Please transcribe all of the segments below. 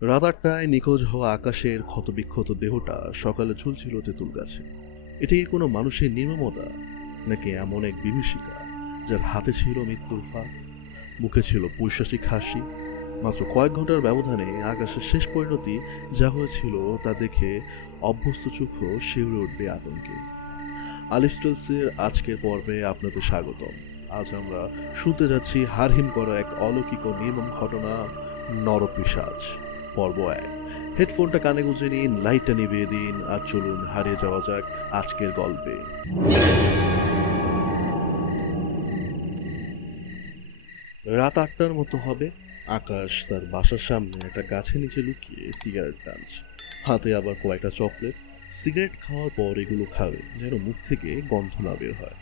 রাত ৮টায় নিখোঁজ হওয়া আকাশের ক্ষতবিক্ষত দেহটা সকালে ঝুলছিল তেঁতুল গাছে। এটা কি কোনো মানুষের নির্মমতা, নাকি এমন এক বিভীষিকা যার হাতে ছিল মৃত্যুর ফাঁদ, মুখে ছিল পৈশাচিক হাসি? মাত্র কয়েক ঘন্টার ব্যবধানে আকাশের শেষ পরিণতি যা হয়েছিল তা দেখে অভ্যস্ত চক্ষু শিউরে উঠবে আতঙ্কে। আলিফ টেলসের আজকের পর্বে আপনাদের স্বাগতম। আজ আমরা শুনতে যাচ্ছি হারহিম করা এক অলৌকিক ও নির্মম ঘটনা, নরপিশাচ পর্ব ১। হেডফোনটা কানে গুঁজে নিন, লাইটটা নিভিয়ে দিন, আর চলুন হারিয়ে যাওয়া যাক আজকের গল্পে। রাত ৮টার মতো হবে। আকাশ তার বাসার সামনে একটা গাছের নিচে লুকিয়ে সিগারেট টানছে, হাতে আবার কয়েকটা চকলেট। সিগারেট খাওয়ার পর এগুলো খাবে যেন মুখ থেকে গন্ধ না বের হয়।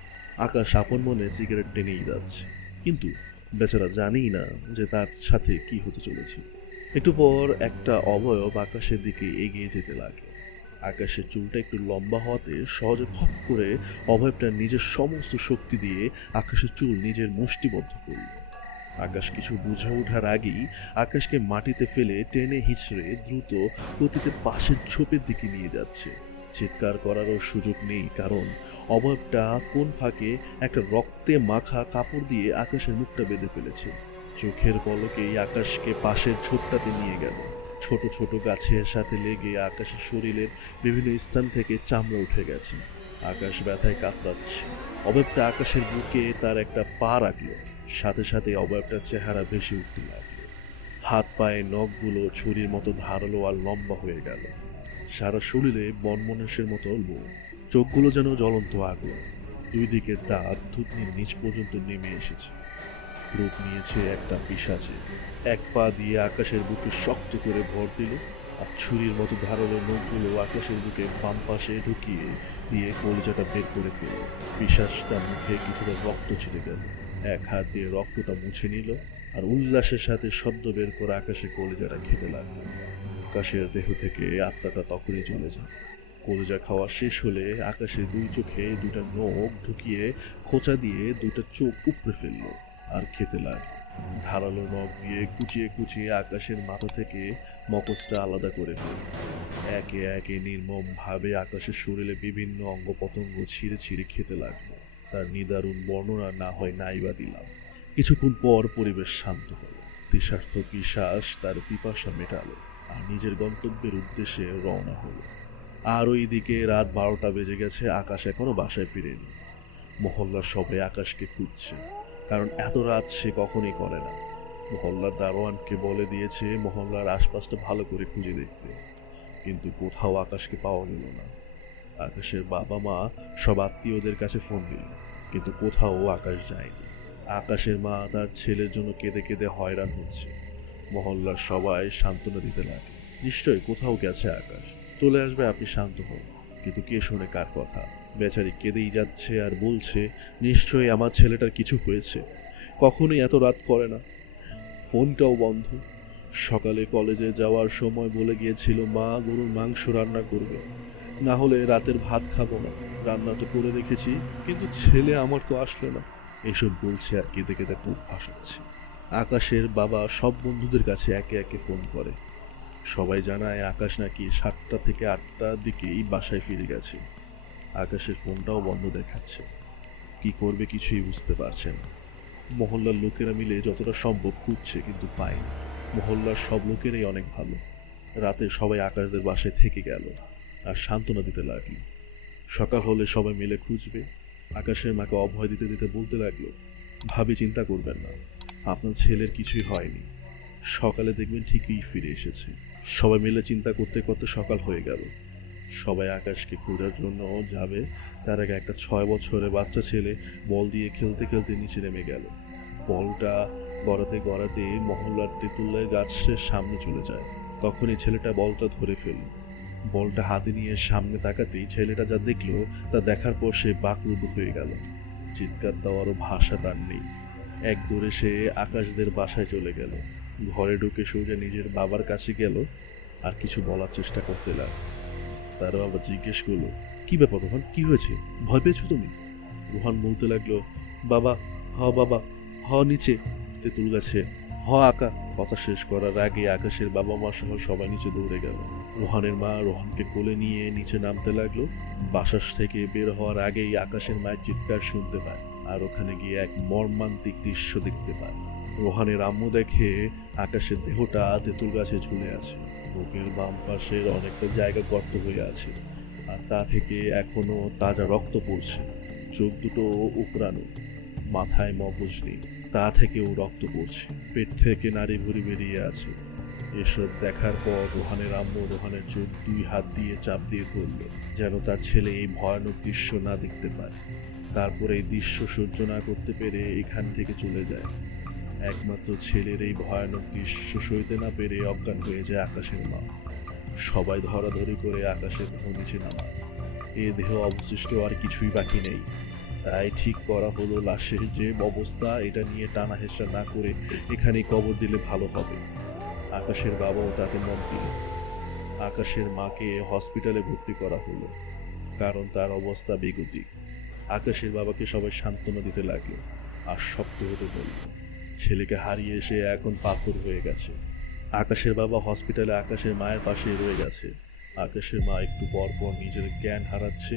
আকাশ আপন মনে সিগারেট টেনেই যাচ্ছে, কিন্তু বেচারা জানেই না যে তার সাথে কি হতে চলেছে। একটু পর একটা অবয়ব আকাশের দিকে এগিয়ে যেতে লাগে। আকাশের চুলটা একটু লম্বা হওয়াতে সহজে খপ করে অভয়টা নিজের সমস্ত শক্তি দিয়ে আকাশের চুল নিজের মুষ্টিবদ্ধ করল। আকাশ কিছু বুঝে ওঠার আগেই আকাশকে মাটিতে ফেলে টেনে হিঁচড়ে দ্রুত গতিতে পাশের ঝোপের দিকে নিয়ে যাচ্ছে। চিৎকার করারও সুযোগ নেই, কারণ অভয়টা কোন ফাঁকে একটা রক্তে মাখা কাপড় দিয়ে আকাশের মুখটা বেঁধে ফেলেছে। চোখের পলকেই আকাশকে পাশের ঝোপটাতে নিয়ে গেল। ছোট ছোট গাছের সাথে লেগে আকাশের শরীরের বিভিন্ন স্থান থেকে চামড়া উঠে গেছে। আকাশ ব্যথায় কাতরাচ্ছে। অভয়টা আকাশের বুকে তার একটা পা রাখলো। সাথে সাথে অবয়বটার চেহারা ভেসে উঠতে লাগলো। হাত পায়ে নখগুলো ছুরির মতো ধারালো আর লম্বা হয়ে গেল। সারা শরীরে বনমনুষ্যের মতো লোম, চোখগুলো যেন জ্বলন্ত আগুন। দুই দিকের দাঁত থুতনির নিচ পর্যন্ত নেমে এসেছে। রূপ নিয়েছে একটা পিশাচে। এক পা দিয়ে আকাশের বুকে শক্ত করে ভর দিল, আর ছুরির মতো ধারালো নখগুলো আকাশের বুকে বাম পাশে ঢুকিয়ে দিয়ে কলিজাটা বের করে ফেলল। পিশাচটার মুখে কিছুটা রক্ত ছিটে গেল। এক হাত দিয়ে রক্তটা মুছে নিল, আর উল্লাসের সাথে শব্দ বের করে আকাশে কলিজাটা খেতে লাগলো। আকাশের দেহ থেকে আত্মাটা তখনই চলে যায়। কলিজা খাওয়া শেষ হলে আকাশের দুই চোখে দুটা নখ ঢুকিয়ে খোঁচা দিয়ে দুটা চোখ উপড়ে ফেললো আর খেতে লাগলো। ধারালো নখ দিয়ে কুচিয়ে কুচিয়ে আকাশের মাথা থেকে মগজটা আলাদা করে ফেলল। একে একে নির্মম ভাবে আকাশের শরীরে বিভিন্ন অঙ্গ প্রত্যঙ্গ ছিঁড়ে ছিঁড়ে খেতে লাগলো। তার নিদারুণ বর্ণনা না হয় নাইবা দিলাম। কিছুক্ষণ পর পরিবেশ শান্ত হলো। তৃষার্থ পিশাচ তার পিপাসা মেটালো আর নিজের গন্তব্যের উদ্দেশ্যে রওনা হলো। আর ওইদিকে রাত ১২টা বেজে গেছে, আকাশ এখনো বাসায় ফিরেনি। মহল্লার সবাই আকাশকে খুঁজছে, কারণ এত রাত সে কখনই করে না। মহল্লার দারোয়ানকে বলে দিয়েছে মহল্লার আশপাশটা ভালো করে খুঁজে দেখতে, কিন্তু কোথাও আকাশকে পাওয়া গেল না। আকাশের বাবা মা সব আত্মীয়দের কাছে ফোন দিল, কিন্তু কোথাও আকাশ যায়নি। আকাশের মা তার ছেলের জন্য কেঁদে কেঁদে হয়রান হচ্ছে। মহল্লার সবাই সান্ত্বনা দিতে লাগে, নিশ্চয়ই কোথাও গেছে আকাশ, চলে আসবে, আপনি শান্ত হন। কিন্তু কে শোনে কার কথা? বেচারি কেঁদেই যাচ্ছে আর বলছে, নিশ্চয়ই আমার ছেলেটার কিছু হয়েছে, কখনোই এত রাত করে না। ফোনটাও বন্ধ। সকালে কলেজে যাওয়ার সময় বলে গিয়েছিল মা গরুর মাংস রান্না করবে, না হলে রাতের ভাত খাবো না। রান্না তো করে রেখেছি, কিন্তু ছেলে আমার তো আসলো না। এসব বলছে আর কেঁদে কেঁদে বুক ভাসাচ্ছে। আকাশের বাবা সব বন্ধুদের কাছে একে একে ফোন করে। সবাই জানায় আকাশ নাকি ৭টা থেকে ৮টার দিকেই বাসায় ফিরে গেছে। আকাশের ফোনটাও বন্ধ দেখাচ্ছে। কি করবে কিছুই বুঝতে পারছে না। মহল্লার লোকেরা মিলে যতটা সম্ভব খুঁজছে, কিন্তু পায়নি। মহল্লার সব লোকেরাই অনেক ভালো। রাতে সবাই আকাশদের বাসায় থেকে গেল আর সান্ত্বনা দিতে লাগলো। সকাল হলে সবাই মিলে খুঁজবে। আকাশের মাকে অভয় দিতে দিতে বলতে লাগলো, ভাবি চিন্তা করবেন না, আপনার ছেলের কিছুই হয়নি, সকালে দেখবেন ঠিকই ফিরে এসেছে। সবাই মিলে চিন্তা করতে করতে সকাল হয়ে গেল। সবাই আকাশকে খোঁজার জন্য যাবে, তার আগে একটা ৬ বছরের বাচ্চা ছেলে বল দিয়ে খেলতে খেলতে নিচে নেমে গেল। বলটা গড়াতে গড়াতে মহল্লার তেঁতুলের গাছের সামনে চলে যায়। তখনই ছেলেটা বলটা ধরে ফেলল। বলটা হাতে নিয়ে সামনে তাকাতেই ছেলেটা যা দেখলো তা দেখার পর সে বাকরুদ্ধ হয়ে গেল। চিৎকার দেওয়ারও ভাষা তার নেই। এক দৌড়ে সে আকাশদের বাসায় চলে গেল। ঘরে ঢুকে সোজা নিজের বাবার কাছে গেল আর কিছু বলার চেষ্টা করতে লাগলো। তার বাবা জিজ্ঞেস করলো, কি ব্যাপার রোহান, কি হয়েছে, ভয় পেয়েছো তুমি? রোহান বলতে লাগলো, বাবা, হ বাবা, হ নিচে তেঁতুল গাছে, হ আকা। কথা শেষ করার আগে আকাশের বাবা মা সহ সবাই নিচে দৌড়ে গেল। রোহানের মা রোহানকে কোলে নিয়ে নিচে নামতে লাগলো। বাসাস থেকে বের হওয়ার আগেই আকাশের মায়ের চিৎকার শুনতে পায় আর ওখানে গিয়ে এক মর্মান্তিক দৃশ্য দেখতে পায়। রোহানের আম্মু দেখে আকাশের দেহটা তেঁতুল গাছে ঝুলে আছে। বুকের বাম পাশের অনেকটা জায়গা গর্ত হয়ে আছে আর তা থেকে এখনো তাজা রক্ত পড়ছে। চোখ দুটো উপড়ানো, মাথায় মগজ নেই, তা থেকেও রক্ত পড়ছে। পেট থেকে নাড়ি ভুড়ি বেরিয়ে আছে। এসব দেখার পর রোহানের আম্মু রোহানের চোখ 2 হাত দিয়ে চাপ দিয়ে ধরল, যেন তার ছেলে এই ভয়ানক দৃশ্য না দেখতে পায়। তারপরে এই দৃশ্য সহ্য না করতে পেরে এখান থেকে চলে যায়। একমাত্র ছেলের এই ভয়ানক দৃশ্য সইতে না পেরে অজ্ঞান হয়ে যায় আকাশের মা। সবাই ধরাধরি করে আকাশের দেহ নিচে নামায়। এ দেহ অবশিষ্ট আর কিছুই বাকি নেই। তাই ঠিক করা হলো লাশের যে অবস্থা, এটা নিয়ে টানা হেঁচড়া না করে এখানেই কবর দিলে ভালো হবে। আকাশের বাবাও তাতে মত দিল। আকাশের মাকে হসপিটালে ভর্তি করা হলো, কারণ তার অবস্থা বেগতিক। আকাশের বাবাকে সবাই সান্ত্বনা দিতে লাগলো আর শক্ত হতে বলল। ছেলেকে হারিয়ে সে এখন পাথর হয়ে গেছে। আকাশের বাবা হসপিটালে আকাশের মায়ের পাশে রয়ে গেছে। আকাশের মা একটু পর পর নিজের জ্ঞান হারাচ্ছে।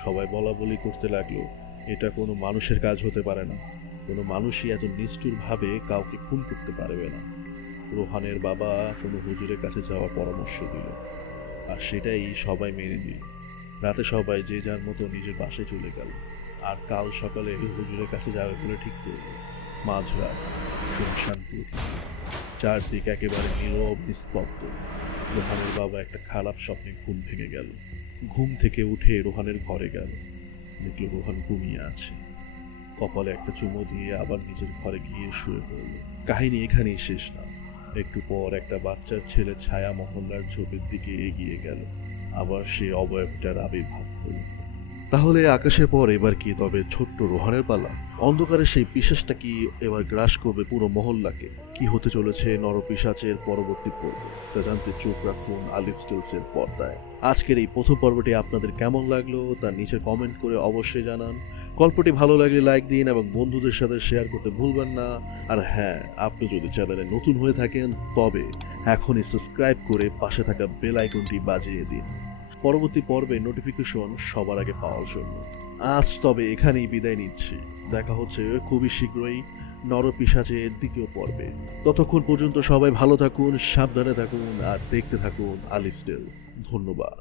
সবাই বলা বলি করতে লাগলো, এটা কোনো মানুষের কাজ হতে পারে না। কোনো মানুষই এত নিষ্ঠুরভাবে কাউকে খুন করতে পারবে না। রোহানের বাবা কোনো হুজুরের কাছে যাওয়ার পরামর্শ দিল আর সেটাই সবাই মেনে নিল। রাতে সবাই যে যার মতো নিজের বাসায় চলে গেল আর কাল সকালে হুজুরের কাছে যাবে বলে ঠিক করল। মাঝরাত, শুনশানপুর, চারদিক একেবারে নীরব নিস্তব্ধ। রোহানের বাবা একটা খারাপ স্বপ্নে ঘুম ভেঙে গেল। ঘুম থেকে উঠে রোহানের ঘরে গেল, দেখল রোহান ঘুমিয়ে আছে। কপালে একটা চুমো দিয়ে আবার নিজের ঘরে গিয়ে শুয়ে পড়ল। কাহিনী এখানেই শেষ না। একটু পর একটা বাচ্চার ছেলে ছায়া মহল্লার ঝোপের দিকে এগিয়ে গেল। আবার সে অবয়বটার আবির্ভাব হল। তাহলে আকাশের পর এবার কি তবে ছোট্ট রোহানের পালা? অন্ধকারে সেই পিশাচটা কি এবার গ্রাস করবে পুরো মহল্লাকে? কি হতে চলেছে নরপিশাচের পরবর্তী পর্ব, তা জানতে চোখ রাখুন আলিফ স্টিলসের পর্দায়। আজকের এই প্রথম পর্বটি আপনাদের কেমন লাগলো তা নিচে কমেন্ট করে অবশ্যই জানান। গল্পটি ভালো লাগলে লাইক দিন এবং বন্ধুদের সাথে শেয়ার করতে ভুলবেন না। আর হ্যাঁ, আপনি যদি চ্যানেলে নতুন হয়ে থাকেন তবে এখনই সাবস্ক্রাইব করে পাশে থাকা বেল আইকনটি বাজিয়ে দিন পরবর্তী পর্বে নোটিফিকেশন সবার আগে পাওয়ার জন্য। আজ তবে এখানেই বিদায় নিচ্ছি। দেখা হচ্ছে খুবই শীঘ্রই নরপিশাচের দ্বিতীয় পর্বে। ততক্ষণ পর্যন্ত সবাই ভালো থাকুন, সাবধানে থাকুন আর দেখতে থাকুন আলিফ স্টিলস। ধন্যবাদ।